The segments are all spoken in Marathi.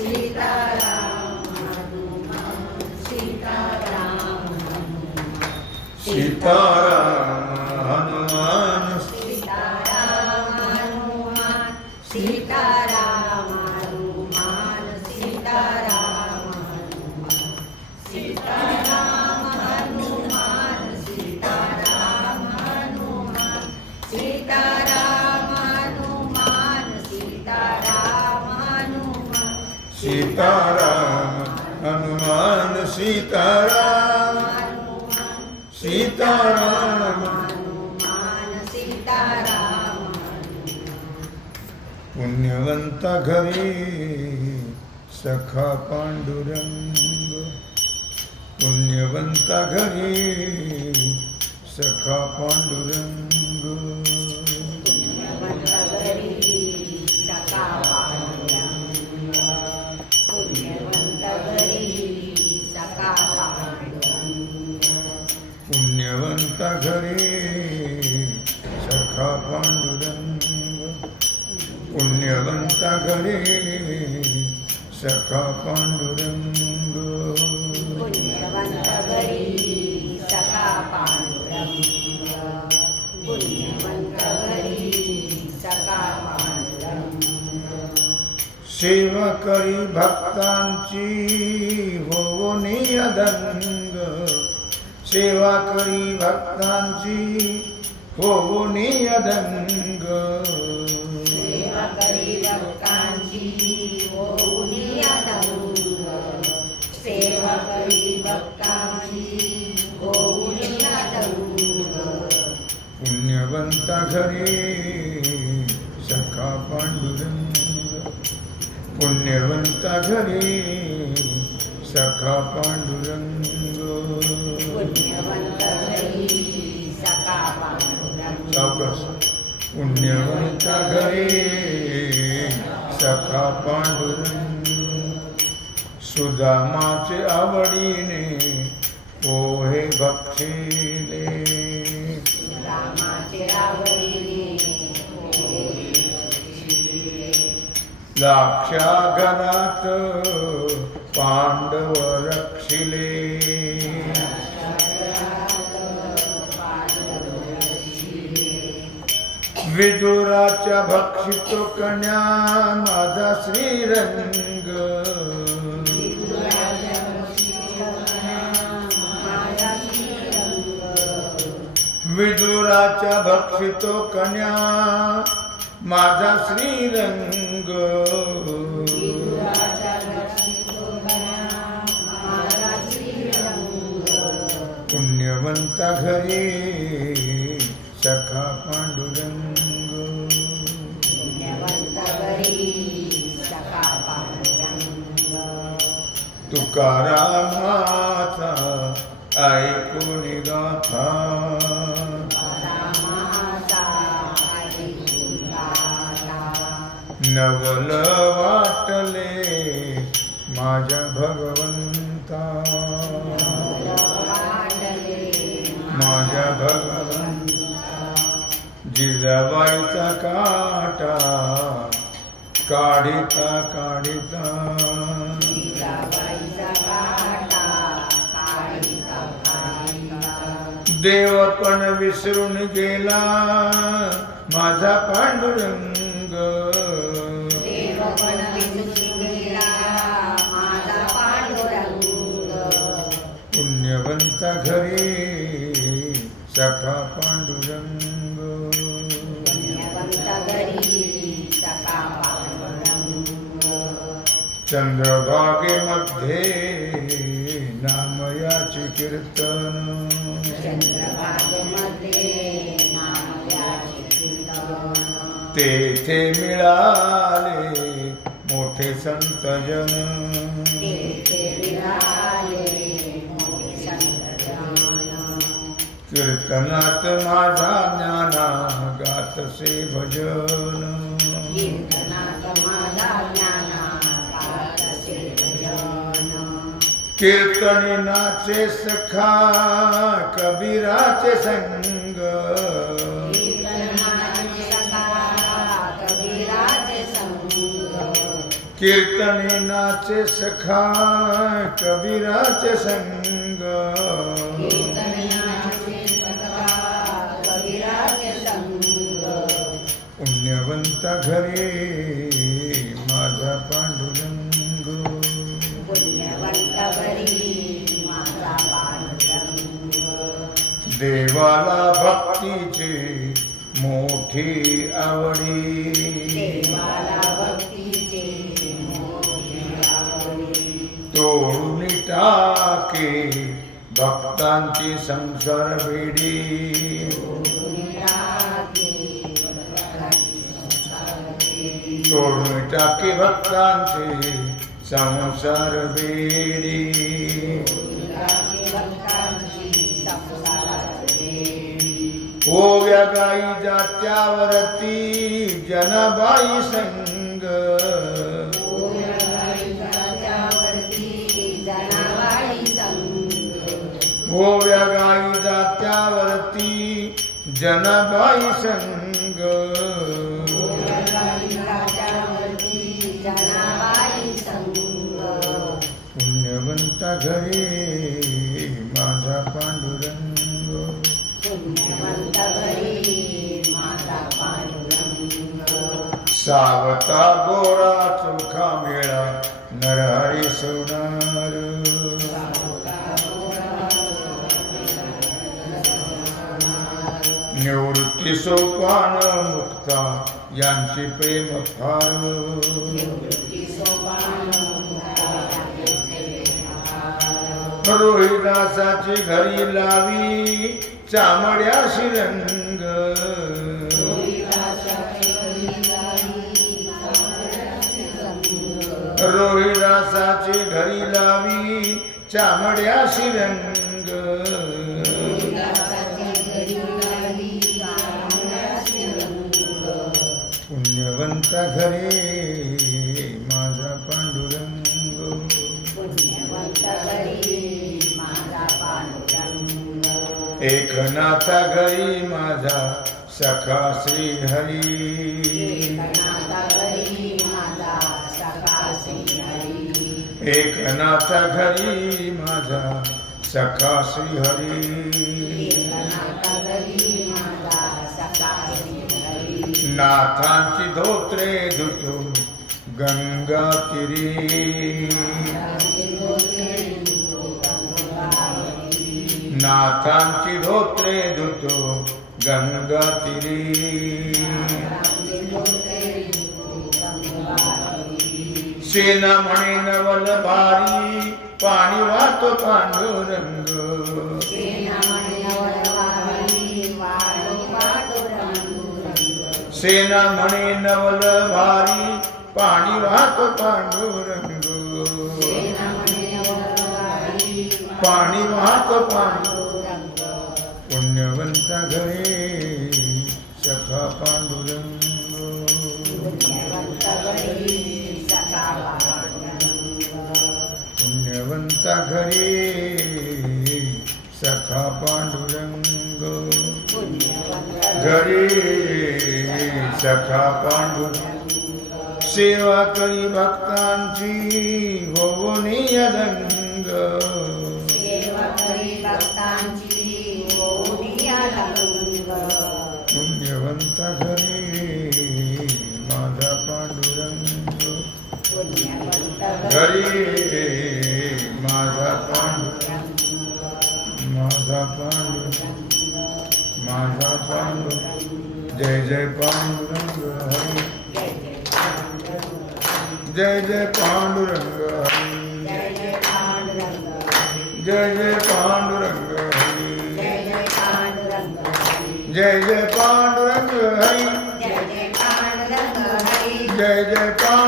સીતારામ હનુમાન સીતારામ હનુમાન સીતારામ સીતારામ હનુમાન સીતારામ સીતારામ પુણ્યવંત ઘરે સખા પાંડુરંગ પુણ્યવંત ઘરે સખા પાંડુરંગ सेवा करी भक्तांची हो नियदंग. सेवा करी भक्तांची हो नियदंग. सेवा करी भक्तांची पुण्यवंता घरी सखा पांडुरंग. पुण्यवंता घरी सखा पांडुरंग. पुण्यवंत घरी सखा पांडुरंग. सावकाश पुण्यवंता घरी सखा पांडुरंग. सुदामाचे आवडीने पोहे भक्षिले रामाचे पांडव रक्षिले विदुराच्या भक्षितो कन्या माझा श्रीरंग. विदुराच्या भक्षितो कन्या माझा श्रीरंग. पुण्यवंता घरी सखा पांडुरंग. तुकारामाचा ऐकून गाथा. नवल वाटले माझ्या भगवंता. माझ्या भगवंता. जिजाबाईचा काटा जिजाबाईचा काटा काढिता काढिता. देव पण विसरून गेला माझा पांडुरंग. संत घरी सखा पांडुरंग. चंद्रभागे मध्ये नामयाची कीर्तन. तेथे मिळाले मोठे संतजन. कीर्तनात माझा ज्ञाना गातसे भजन. कीर्तनी नाचे सखा कबीराचे संग कीर्तनाचे सखा कबीराचे संग. कीर्तने नाचे सखा कबीराचे संग पुण्यवंत घरी माझा पांडुरंग. देवाला भक्तीची मोठी आवडी. देवाला भक्तीचे मोठी आवडी. तोडून टाके भक्तांची संसार वेडी. तोडून टाके भक्तांचे संसार वेडी ओव्या गाई जात्यावरती जनबाई संग. ओव्या गाई जात्यावरती जनबाई संग. सावता गोरा चोखा मेळा नरहरी सोनार. निवृत्ती सोपान मुक्ता यांचे प्रेम फार. रोहिदासाची घरी लावी चामड्या शिरंग रोहिदासाची घरी लावी चामड्या शिरंग. पुण्यवंत घरी माझा पांडुरंग. एकनाथा घरी माझा सखा श्री हरी. एकनाथा घरी माझा, सखा श्री हरी नाथांची धोत्रे धुतो गंगा तिरी। नाथांची धोत्रे धुतो गंगा तिरी। सेना म्हणे नवल भारी पाणी वाहतो पांडुरंग. सेना म्हणे नवल भारी पाणी वाहतो पांडुरंग. पाणी वाहतो पांडु पुण्यवंत घरी सखा पांडुरंग. घरी. सखा पांडुरंग. घरी. सखा पांडुरंग. सेवा करी भक्तांची होवनी यदंग पुण्यवंत घरी. माझा पांडुरंग. घरी. माझा पांडुरंग माझा पांडुरंग जय जय पांडुरंग हरी। जय जय पांडुरंग हरी। जय जय पांडुरंग हरी। जय जय पांडुरंग हरी। जय जय पांडुरंग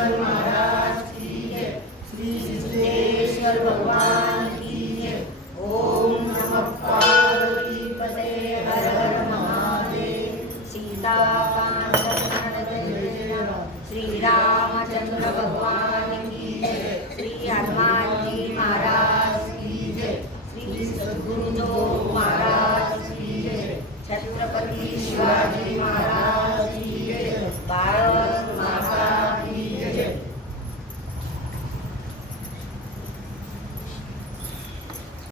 Thank you.